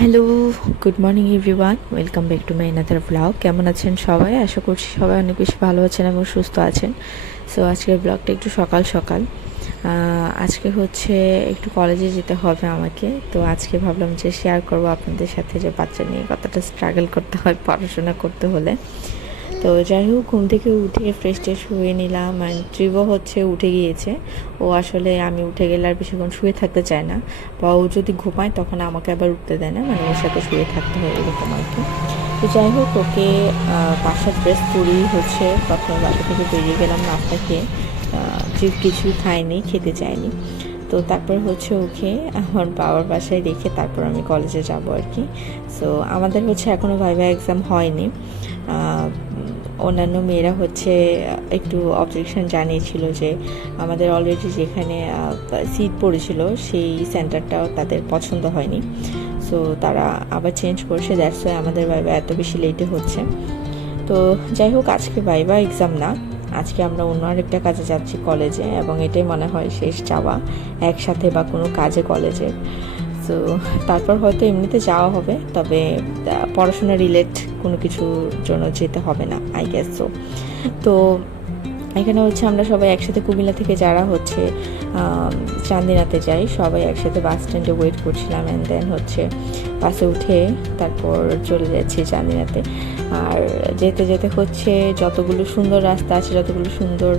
Hello good morning everyone welcome back to my another blog কেমন আছেন সবাই? আশা করছি সবাই অনেক বেশি ভালো আছেন এবং সুস্থ আছেন। সো আজকের ব্লগটা একটু সকাল সকাল। আজকে হচ্ছে একটু কলেজে যেতে হবে আমাকে। তো আজকে ভাবলাম যে শেয়ার করব আপনাদের সাথে যে বাচ্চা নিয়ে কতটা স্ট্রাগল করতে হয়, পড়াশোনা করতে হলে। তো যাই হোক, ঘুম থেকে উঠে ফ্রেশ ট্রেশ হয়ে নিলাম অ্যান্ড ট্রিবও হচ্ছে উঠে গিয়েছে। ও আসলে আমি উঠে গেলে আর বেশিক্ষণ শুয়ে থাকতে চায় না। বা ও যদি ঘুমায় তখন আমাকে আবার উঠতে দেয় না মানে ওর সাথে শুয়ে থাকতে হয় এরকম আর কি। তো যাই হোক, ওকে বাসার ড্রেস পরিয়ে হচ্ছে প্রথমে বাসা থেকে বেরিয়ে গেলাম নাস্তা খেয়ে। ট্রিপ কিছুই খায়নি, খেতে চায়নি। তো তারপর হচ্ছে ওকে আমার বাবার বাসায় রেখে তারপর আমি কলেজে যাব আর কি। সো আমাদের হচ্ছে এখনও ভাইভা এক্সাম হয়নি। অন্যান্য মেয়েরা হচ্ছে একটু অবজেকশন জানিয়েছিল যে আমাদের অলরেডি যেখানে সিট পড়েছিল সেই সেন্টারটাও তাদের পছন্দ হয়নি। সো তারা আবার চেঞ্জ করছে দ্যাটস ওয়াই আমাদের ভাইবা এত বেশি লেটে হচ্ছে। তো যাই হোক, আজকে ভাইবা এক্সাম না। আজকে আমরা অন্য আরেকটা কাজে যাচ্ছি কলেজে এবং এটাই মনে হয় শেষ যাওয়া, একসাথে বা কোনো কাজে কলেজে তো তারপর হয়তো এমনিতে যাওয়া হবে, তবে পড়াশোনা রিলেট কোনো কিছুর জন্য যেতে হবে না আই গেস সো তো এখানে হচ্ছে আমরা সবাই একসাথে কুমিল্লা থেকে যারা হচ্ছে চান্দিনাতে যাই, সবাই একসাথে বাস স্ট্যান্ডে ওয়েট করছিলাম অ্যান্ড দেন হচ্ছে বাসে উঠে তারপর চলে যাচ্ছি চান্দিনাতে। আর যেতে যেতে হচ্ছে যতগুলো সুন্দর রাস্তা আছে, যতগুলো সুন্দর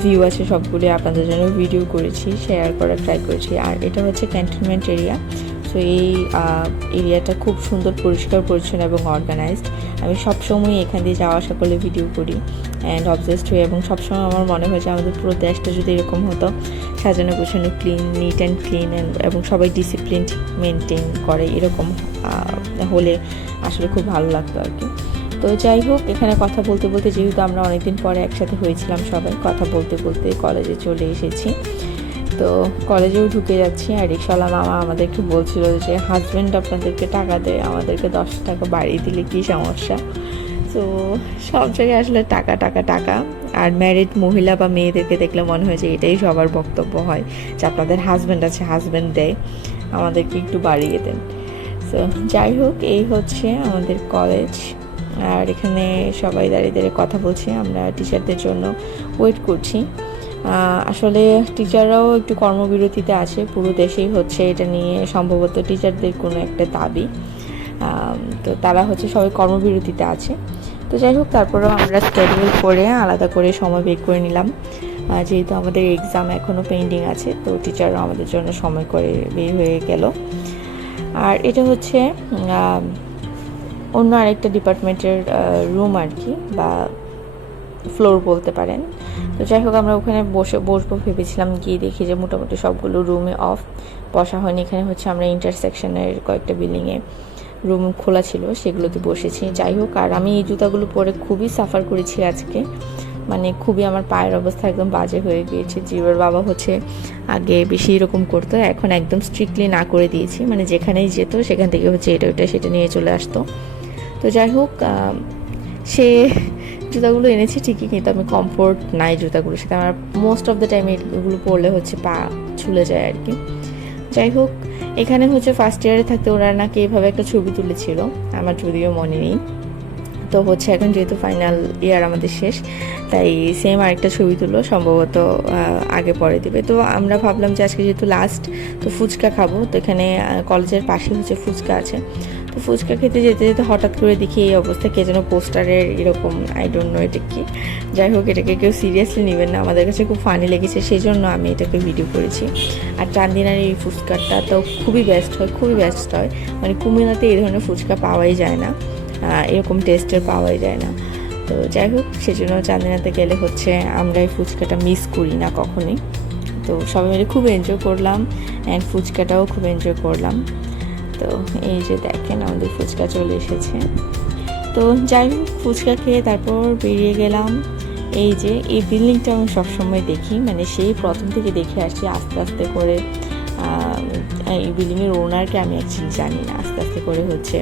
ভিউ আছে, সবগুলো আপনাদের জন্য ভিডিও করেছি শেয়ার করার ট্রাই করেছি। আর এটা হচ্ছে ক্যান্টনমেন্ট এরিয়া সো এই এরিয়াটা খুব সুন্দর, পরিষ্কার, পরিচ্ছন্ন এবং অর্গানাইজড আমি সবসময় এখান দিয়ে যাওয়া আসা করলে ভিডিও করি অ্যান্ড অবজেস্ট হই এবং সবসময় আমার মনে হয় যে আমাদের পুরো দেশটা যদি এরকম হতো, সাজানো, গোছানো ক্লিন নিট অ্যান্ড ক্লিন এবং সবাই ডিসিপ্লিন মেনটেন করে এরকম হলে আসলে খুব ভালো লাগতো আর কি। তো যাই হোক, এখানে কথা বলতে বলতে যেহেতু আমরা অনেকদিন পরে একসাথে হয়েছিলাম সবাই, কথা বলতে বলতে কলেজে চলে এসেছি। তো কলেজেও ঢুকে যাচ্ছি আর রিক্সাওয়ালা মামা আমাদেরকে বলছিল যে হাজব্যান্ড আপনাদেরকে টাকা দেয় আমাদেরকে দশ টাকা বাড়িয়ে দিলে কী সমস্যা? তো সব জায়গায় আসলে টাকা টাকা টাকা। আর ম্যারিড মহিলা বা মেয়েদেরকে দেখলে মনে হয় যে, এটাই সবার বক্তব্য হয় যে, আপনাদের হাজব্যান্ড আছে হাজব্যান্ড দেয়, আমাদেরকে একটু বাড়িয়ে দেন। তো যাই হোক, এই হচ্ছে আমাদের কলেজ আর এখানে সবাই দাঁড়িয়ে দাঁড়িয়ে কথা বলছি, আমরা টিচারদের জন্য ওয়েট করছি। আসলে টিচাররাও একটু কর্মবিরতিতে আছে। পুরো দেশেই হচ্ছে এটা নিয়ে সম্ভবত টিচারদের কোনো একটা দাবি। তো তারা হচ্ছে সবাই কর্মবিরতিতে আছে। তো যাই হোক, তারপরেও আমরা স্কেডিউল করে আলাদা করে সময় বের করে নিলাম। যেহেতু আমাদের এক্সাম এখনও পেন্ডিং আছে, তো টিচাররা আমাদের জন্য সময় করে বের হয়ে গেল। আর এটা হচ্ছে অন্য আরেকটা ডিপার্টমেন্টের রুম আর কি, বা ফ্লোর বলতে পারেন। তো যাই হোক, আমরা ওখানে বসে, বসবো, ভেবেছিলাম গিয়ে দেখি যে মোটামুটি সবগুলো রুমে অফ বসা হয়নি, এখানে হচ্ছে আমরা ইন্টারসেকশনের কয়েকটা বিল্ডিংয়ে রুম খোলা ছিল, সেগুলোতে বসেছি। যাই হোক, আর আমি এই জুতাগুলো পরে খুবই সাফার করেছি আজকে। মানে খুবই আমার পায়ের অবস্থা একদম বাজে হয়ে গিয়েছে। জীবের বাবা হচ্ছে আগে বেশি এরকম করতো, এখন একদম স্ট্রিক্টলি না করে দিয়েছি। মানে যেখানেই যেত, সেখান থেকে হচ্ছে এটা ওটা সেটা নিয়ে চলে আসতো। তো যাই হোক সে জুতাগুলো এনেছি, ঠিকই, কিন্তু আমি কমফোর্ট নাই জুতাগুলোর সাথে। আমার মোস্ট অফ দ্য টাইম এগুলো পরলে হচ্ছে পা ছুলে যায় আর কি। যাই হোক, এখানে হচ্ছে ফার্স্ট ইয়ারে থাকতে ওরা নাকি এভাবে একটা ছবি তুলেছিল, আমার যদিও মনে নেই। তো হচ্ছে এখন যেহেতু ফাইনাল ইয়ার আমাদের শেষ, তাই সেম আরেকটা ছবি তুলো সম্ভবত আগে পরে দিবে। তো আমরা ভাবলাম যে আজকে যেহেতু লাস্ট তো ফুচকা খাব। তো এখানে কলেজের পাশে হচ্ছে ফুচকা আছে। তো ফুচকা খেতে যেতে যেতে হঠাৎ করে দেখি এই অবস্থা, কে যেন পোস্টারের এরকম আই ডোন্ট নো এটা কি। যাই হোক, এটাকে কেউ সিরিয়াসলি নেবেন না। আমাদের কাছে খুব ফানি লেগেছে সেই জন্য আমি এটাকে ভিডিও করেছি। আর চান্দিনার এই ফুচকাটা তো খুবই বেস্ট হয়, খুবই বেস্ট হয়। মানে কুমিল্লাতে এই ধরনের ফুচকা পাওয়াই যায় না। এরকম টেস্টের পাওয়াই যায় না। তো যাই হোক, সেজন্য চান্দিনাতে গেলে হচ্ছে আমরা এই ফুচকাটা মিস করি না কখনোই। তো সবাই মিলে খুব এনজয় করলাম অ্যান্ড ফুচকাটাও খুব এনজয় করলাম। তো এই যে দেখেন আমাদের ফুচকা চলে এসেছে। তো যাই হোক, ফুচকা খেয়ে তারপর বেরিয়ে গেলাম। এই যে এই বিল্ডিংটা আমি সবসময় দেখি মানে সেই প্রথম থেকে দেখে আসছি আস্তে আস্তে করে এই বিল্ডিংয়ের ওনারকে আমি অ্যাকচুয়ালি জানি না, আস্তে আস্তে করে হচ্ছে।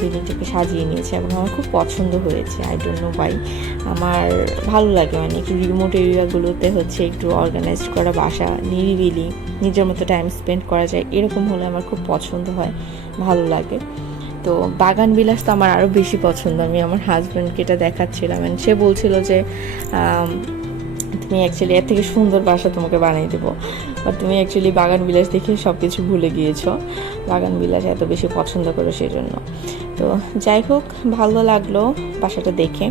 বিল্ডিংটাকে সাজিয়ে নিয়েছে এবং আমার খুব পছন্দ হয়েছে। আই ডোন্ট নো বাই আমার ভালো লাগে মানে একটু রিমোট এরিয়াগুলোতে হচ্ছে একটু অর্গানাইজ করা, বাসা নিরিবিলি, নিজের মতো টাইম স্পেন্ড করা যায়, এরকম হলে আমার খুব পছন্দ হয়, ভালো লাগে। তো বাগান বিলাস তো আমার আরও বেশি পছন্দ। আমি আমার হাজব্যান্ডকে এটা দেখাচ্ছিলাম and সে বলছিল যে তুমি অ্যাকচুয়ালি এর থেকে সুন্দর বাসা তোমাকে বানিয়ে দেবো। বা তুমি অ্যাকচুয়ালি বাগান বিলাস দেখে সব কিছু ভুলে গিয়েছো। বাগান বিলাস এত বেশি পছন্দ করো সেই জন্য তো যাই হোক, ভালো লাগল বাসাটা দেখে।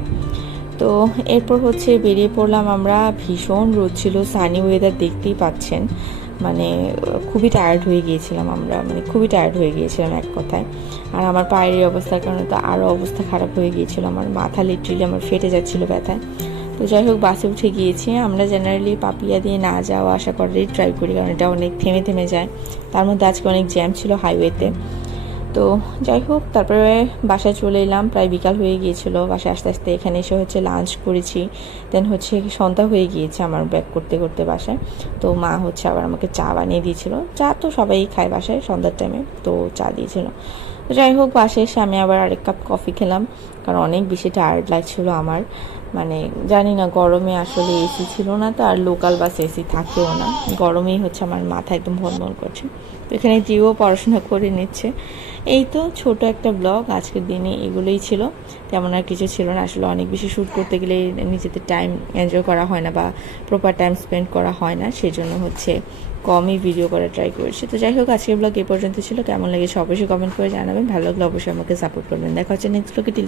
তো এরপর হচ্ছে বেরিয়ে পড়লাম আমরা, ভীষণ রোদ ছিল সানি ওয়েদার দেখতেই পাচ্ছেন। মানে খুবই টায়ার্ড হয়ে গিয়েছিলাম আমরা মানে খুবই টায়ার্ড হয়ে গিয়েছিলাম এক কথায়। আর আমার পায়ের অবস্থার কারণে তো আরও অবস্থা খারাপ হয়ে গিয়েছিল, আমার মাথা লিটারেলি আমার ফেটে যাচ্ছিল ব্যথায়। তো যাই হোক, বাসে উঠে গিয়েছি। আমরা জেনারেলি পাপিয়া দিয়ে না যাওয়া আসা করারই ট্রাই করি, কারণ এটা অনেক থেমে থেমে যায়। তার মধ্যে আজকে অনেক জ্যাম ছিল হাইওয়েতে তো যাই হোক, তারপরে বাসায় চলে এলাম। প্রায় বিকাল হয়ে গিয়েছিল। বাসায় আস্তে আস্তে এখানে এসে হচ্ছে লাঞ্চ করেছি। দেন হচ্ছে সন্ধ্যা হয়ে গিয়েছে আমার ব্যাক করতে করতে বাসায়। তো মা হচ্ছে আবার আমাকে চা বানিয়ে দিয়েছিল। চা তো সবাই খায় বাসায় সন্ধ্যার টাইমে তো চা দিয়েছিল। যাই হোক, বাসায় এসে আমি আবার আরেক কাপ কফি খেলাম। কারণ অনেক বেশি টায়ার্ড লাগছিল আমার। মানে জানি না গরমে আসলে এসি ছিল না তো, আর লোকাল বাস এসি থাকেও না। গরমেই হচ্ছে আমার মাথা একদম ভনভন করছে। তো এখানে জিও পড়াশোনা করে নিচ্ছে। এই তো ছোট একটা ব্লগ আজকের দিনে এগুলোই ছিল। তেমন আর কিছু ছিল না। আসলে অনেক বেশি শ্যুট করতে গেলে নিজেদের টাইম এনজয় করা হয় না বা প্রপার টাইম স্পেন্ড করা হয় না। সেই জন্য হচ্ছে কমই ভিডিও করা ট্রাই করেছি। তো যাই হোক, আজকের ব্লগ এ পর্যন্ত ছিল। কেমন লেগেছে অবশ্যই কমেন্ট করে জানাবেন। ভালো লাগলে অবশ্যই আমাকে সাপোর্ট করবেন। দেখা হচ্ছে নেক্সট ব্লগে টিল